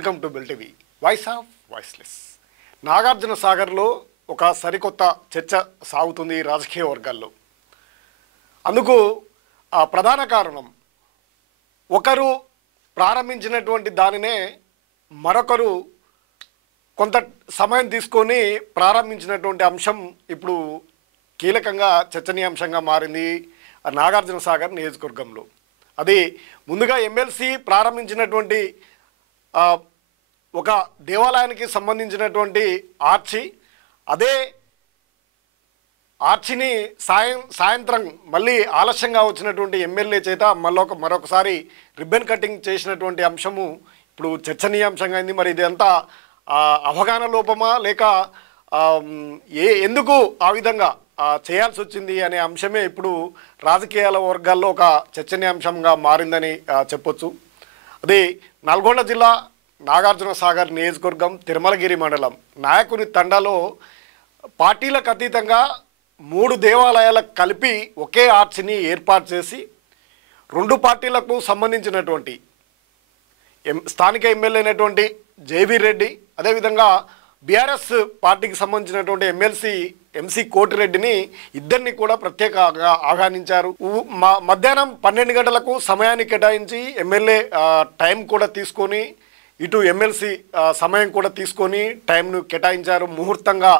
Welcome to bell TV voice of voiceless. Nagarjuna సాగర్లో ఒక సరికొత్త చర్చ సాగుతుంది రాజకీయ వర్గాల్లో. అందుకు ప్రధాన కారణం ఒకరు ప్రారంభించినటువంటి దానినే మరొకరు కొంత సమయం తీసుకొని ప్రారంభించినటువంటి అంశం ఇప్పుడు కీలకంగా చర్చనీయాంశంగా మారింది నాగార్జున సాగర్ నియోజకవర్గంలో. అది ముందుగా ఎమ్మెల్సీ ప్రారంభించినటువంటి ఒక దేవాలయానికి సంబంధించినటువంటి ఆర్చి, అదే ఆర్చిని సాయంత్రం మళ్ళీ ఆలస్యంగా వచ్చినటువంటి ఎమ్మెల్యే చేత మరొకసారి రిబ్బన్ కటింగ్ చేసినటువంటి అంశము ఇప్పుడు చర్చనీయాంశంగా అయింది. మరి ఇదంతా అవగాహన లోపమా లేక ఎందుకు ఆ విధంగా చేయాల్సి వచ్చింది అనే అంశమే ఇప్పుడు రాజకీయాల వర్గాల్లో ఒక చర్చనీయాంశంగా మారిందని చెప్పొచ్చు. అది నల్గొండ జిల్లా నాగార్జున సాగర్ నియోజకవర్గం తిరుమలగిరి మండలం నాయకుని తండాలో పార్టీలకు అతీతంగా 3 దేవాలయాలకు కలిపి ఒకే ఆర్చిని ఏర్పాటు చేసి 2 పార్టీలకు సంబంధించినటువంటి స్థానిక ఎమ్మెల్యే అయినటువంటి జేవీ రెడ్డి, అదేవిధంగా బీఆర్ఎస్ పార్టీకి సంబంధించినటువంటి ఎంసీ కోటిరెడ్డిని ఇద్దరిని కూడా ప్రత్యేకంగా ఆహ్వానించారు. మధ్యాహ్నం 12 గంటలకు సమయాన్ని కేటాయించి ఎమ్మెల్యే టైం కూడా తీసుకొని ఇటు ఎమ్మెల్సీ సమయం కూడా తీసుకొని టైంను కేటాయించారు, ముహూర్తంగా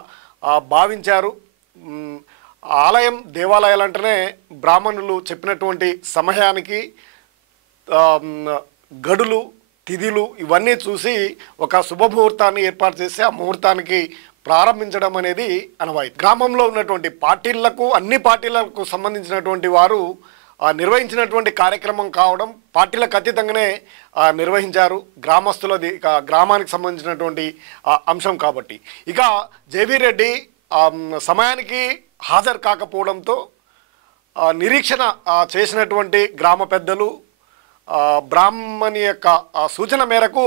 భావించారు. ఆలయం దేవాలయాలు అంటేనే బ్రాహ్మణులు చెప్పినటువంటి సమయానికి గడులు తిథులు ఇవన్నీ చూసి ఒక శుభముహూర్తాన్ని ఏర్పాటు చేసి ఆ ముహూర్తానికి ప్రారంభించడం అనేది అనవాయితీ. గ్రామంలో ఉన్నటువంటి పార్టీలకు అన్ని పార్టీలకు సంబంధించినటువంటి వారు నిర్వహించినటువంటి కార్యక్రమం కావడం పార్టీలకు అతీతంగానే నిర్వహించారు. గ్రామస్తులది గ్రామానికి సంబంధించినటువంటి అంశం కాబట్టి ఇక జేవీ రెడ్డి సమయానికి హాజరు కాకపోవడంతో నిరీక్షణ చేసినటువంటి గ్రామ పెద్దలు బ్రాహ్మణి యొక్క సూచన మేరకు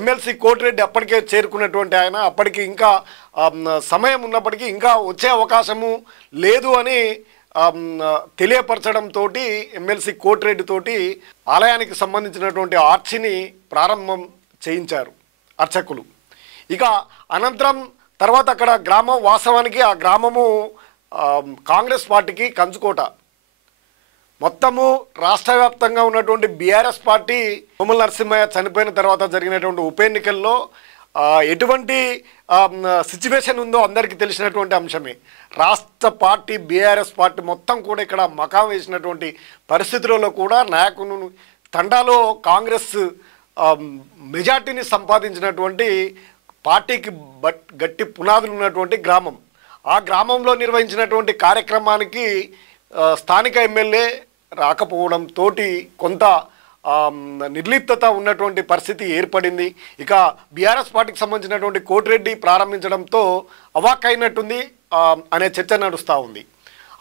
ఎమ్మెల్సీ కోటిరెడ్డి అప్పటికే చేరుకున్నటువంటి ఆయన అప్పటికి ఇంకా సమయం ఉన్నప్పటికీ ఇంకా వచ్చే అవకాశము లేదు అని తెలియపరచడంతో ఎమ్మెల్సీ కోటిరెడ్డి తోటి ఆలయానికి సంబంధించినటువంటి ఆర్చిని ప్రారంభం చేయించారు అర్చకులు. ఇక అనంతరం తర్వాత అక్కడ గ్రామం వాస్తవానికి ఆ గ్రామము కాంగ్రెస్ పార్టీకి కంచుకోట. మొత్తము రాష్ట్ర వ్యాప్తంగా ఉన్నటువంటి బీఆర్ఎస్ పార్టీ తుమ్మల నరసింహయ్య చనిపోయిన తర్వాత జరిగినటువంటి ఉప ఎన్నికల్లో ఎటువంటి సిచ్యువేషన్ ఉందో అందరికీ తెలిసినటువంటి అంశమే. రాష్ట్ర పార్టీ బీఆర్ఎస్ పార్టీ మొత్తం కూడా ఇక్కడ మకాం వేసినటువంటి పరిస్థితులలో కూడా నాయకును తండాలో కాంగ్రెస్ మెజార్టీని సంపాదించినటువంటి పార్టీకి గట్టి పునాదులు ఉన్నటువంటి గ్రామం. ఆ గ్రామంలో నిర్వహించినటువంటి కార్యక్రమానికి స్థానిక ఎమ్మెల్యే రాకపోవడంతో కొంత నిర్లిప్తత ఉన్నటువంటి పరిస్థితి ఏర్పడింది. ఇక బీఆర్ఎస్ పార్టీకి సంబంధించినటువంటి కోటిరెడ్డి ప్రారంభించడంతో అవాక్కైనట్టుంది అనే చర్చ నడుస్తూ ఉంది.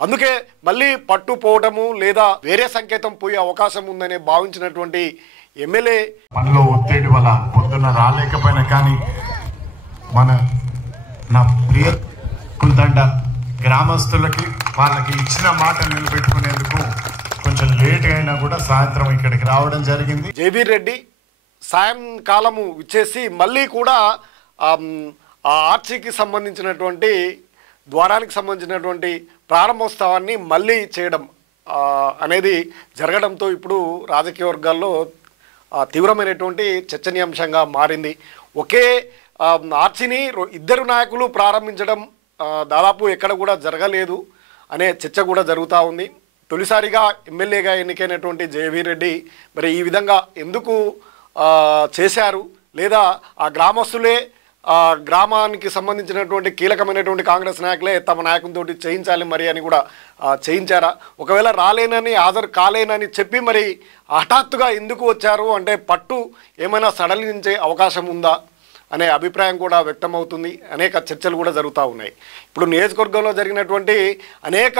అందుకే మళ్ళీ పట్టుపోవడము లేదా వేరే సంకేతం పోయే అవకాశం ఉందనే భావించినటువంటి ఎమ్మెల్యే మనలో ఒత్తిడి వల్ల పొద్దున్న రాలేకపోయినా కానీ నా ప్రియ కుంతండ గ్రామస్తులకి వాళ్ళకి ఇచ్చిన మాట నిలబెట్టుకునేందుకు కొంచెం లేట్ అయినా కూడా సాయంత్రం ఇక్కడికి రావడం జరిగింది. జేవీ రెడ్డి సాయంకాలము ఇచ్చేసి మళ్ళీ కూడా ఆ ఆర్చికి సంబంధించినటువంటి ద్వారానికి సంబంధించినటువంటి ప్రారంభోత్సవాన్ని మళ్ళీ చేయడం అనేది జరగడంతో ఇప్పుడు రాజకీయ వర్గాల్లో తీవ్రమైనటువంటి చర్చనీయాంశంగా మారింది. ఒకే ఆర్చిని 2 నాయకులు ప్రారంభించడం దాదాపు ఎక్కడ కూడా జరగలేదు అనే చర్చ కూడా జరుగుతూ ఉంది. తొలిసారిగా ఎమ్మెల్యేగా ఎన్నికైనటువంటి జేవీ రెడ్డి మరి ఈ విధంగా ఎందుకు చేశారు, లేదా ఆ గ్రామస్తులే గ్రామానికి సంబంధించినటువంటి కీలకమైనటువంటి కాంగ్రెస్ నాయకులే తమ నాయకునితో చేయించాలి మరి అని కూడా చేయించారా? ఒకవేళ రాలేనని హాజరు కాలేనని చెప్పి మరి హఠాత్తుగా ఎందుకు వచ్చారు అంటే పట్టు ఏమైనా సడలించే అవకాశం ఉందా అనే అభిప్రాయం కూడా వ్యక్తమవుతుంది. అనేక చర్చలు కూడా జరుగుతూ ఉన్నాయి. ఇప్పుడు నియోజకవర్గంలో జరిగినటువంటి అనేక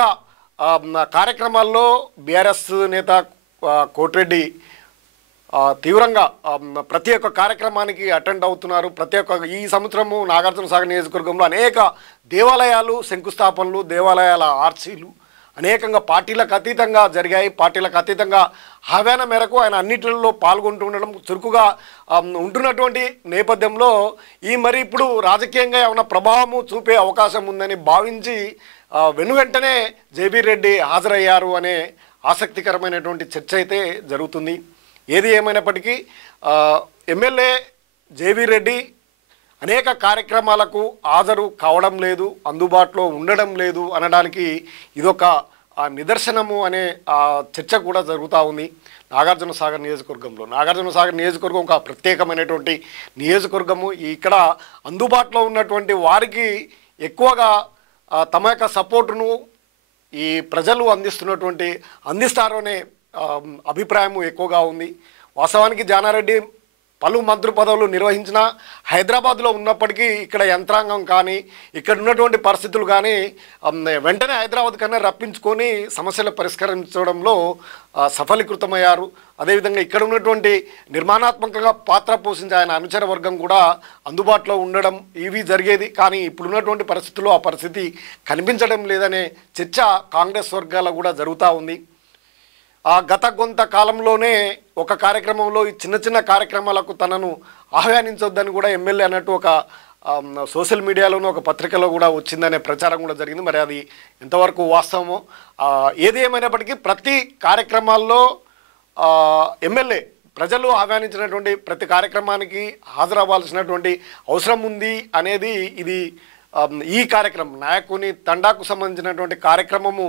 కార్యక్రమాల్లో బీఆర్ఎస్ నేత కోటిరెడ్డి తీవ్రంగా ప్రతి ఒక్క కార్యక్రమానికి అటెండ్ అవుతున్నారు. ఈ సంవత్సరము నాగార్జున సాగర్ నియోజకవర్గంలో అనేక దేవాలయాలు శంకుస్థాపనలు, దేవాలయాల ఆర్చీలు, అనేకంగా పార్టీలకు అతీతంగా జరిగాయి. పార్టీలకు అతీతంగా ఆహ్వాన మేరకు ఆయన అన్నింటిలో పాల్గొంటుండడం చురుకుగా ఉంటున్నటువంటి నేపథ్యంలో మరి ఇప్పుడు రాజకీయంగా ఏమైనా ప్రభావము చూపే అవకాశం ఉందని భావించి వెనువెంటనే జేబీ రెడ్డి హాజరయ్యారు అనే ఆసక్తికరమైనటువంటి చర్చ అయితే జరుగుతుంది. ఏది ఏమైనప్పటికీ ఎమ్మెల్యే జేబీ రెడ్డి అనేక కార్యక్రమాలకు హాజరు కావడం లేదు, అందుబాటులో ఉండడం లేదు అనడానికి ఇదొక నిదర్శనము అనే చర్చ కూడా జరుగుతూ ఉంది. నాగార్జునసాగర్ నియోజకవర్గం ఒక ప్రత్యేకమైనటువంటి నియోజకవర్గము. ఇక్కడ అందుబాటులో ఉన్నటువంటి వారికి ఎక్కువగా తమ యొక్క సపోర్టును ఈ ప్రజలు అందిస్తారు అనే అభిప్రాయం ఎక్కువగా ఉంది. వాస్తవానికి జానారెడ్డి పలు మంత్రి పదవులు నిర్వహించిన హైదరాబాద్లో ఉన్నప్పటికీ ఇక్కడ యంత్రాంగం కానీ ఇక్కడ ఉన్నటువంటి పరిస్థితులు కానీ వెంటనే హైదరాబాద్ కన్నా రప్పించుకొని సమస్యలు పరిష్కరించడంలో సఫలీకృతమయ్యారు. అదేవిధంగా ఇక్కడ ఉన్నటువంటి నిర్మాణాత్మకంగా పాత్ర పోషించే ఆయన అనుచర వర్గం కూడా అందుబాటులో ఉండడం ఇవి జరిగేది. కానీ ఇప్పుడున్నటువంటి పరిస్థితుల్లో ఆ పరిస్థితి కనిపించడం లేదనే చర్చ కాంగ్రెస్ వర్గాల్లో కూడా జరుగుతూ ఉంది. గత కొంత కాలంలోనే ఒక కార్యక్రమంలో ఈ చిన్న కార్యక్రమాలకు తనను ఆహ్వానించొద్దని కూడా ఎమ్మెల్యే అన్నట్టు ఒక సోషల్ మీడియాలోనూ ఒక పత్రికలో కూడా వచ్చిందనే ప్రచారం కూడా జరిగింది. మరి అది ఎంతవరకు వాస్తవమో ఏది ఏమైనప్పటికీ ప్రతి కార్యక్రమాల్లో ఎమ్మెల్యే ప్రజలు ఆహ్వానించినటువంటి ప్రతి కార్యక్రమానికి హాజరవ్వాల్సినటువంటి అవసరం ఉంది అనేది ఇది ఈ కార్యక్రమం నాయకుని తండాకు సంబంధించినటువంటి కార్యక్రమము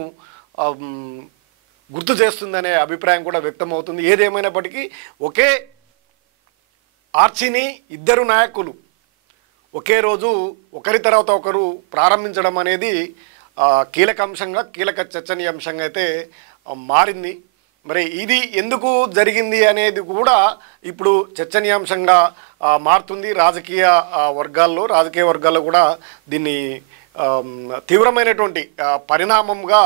గుర్తు చేస్తుందనే అభిప్రాయం కూడా వ్యక్తమవుతుంది. ఏదేమైనప్పటికీ ఒకే ఆర్చిని ఇద్దరు నాయకులు ఒకే రోజు ఒకరి తర్వాత ఒకరు ప్రారంభించడం అనేది కీలక చర్చనీయాంశంగా అయితే మారింది. మరి ఇది ఎందుకు జరిగింది అనేది కూడా ఇప్పుడు చర్చనీయాంశంగా మారుతుంది. రాజకీయ వర్గాల్లో కూడా దీన్ని తీవ్రమైనటువంటి పరిణామంగా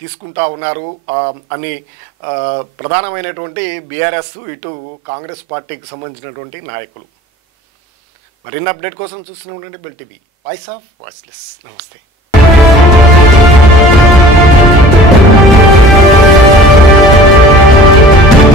తీసుకుంటా ఉన్నారు అని ప్రధానమైనటువంటి బీఆర్ఎస్ ఇటు కాంగ్రెస్ పార్టీకి సంబంధించినటువంటి నాయకులు. మరిన్ని అప్డేట్ కోసం చూస్తూనే ఉండండి bell TV, voice of voiceless. నమస్తే.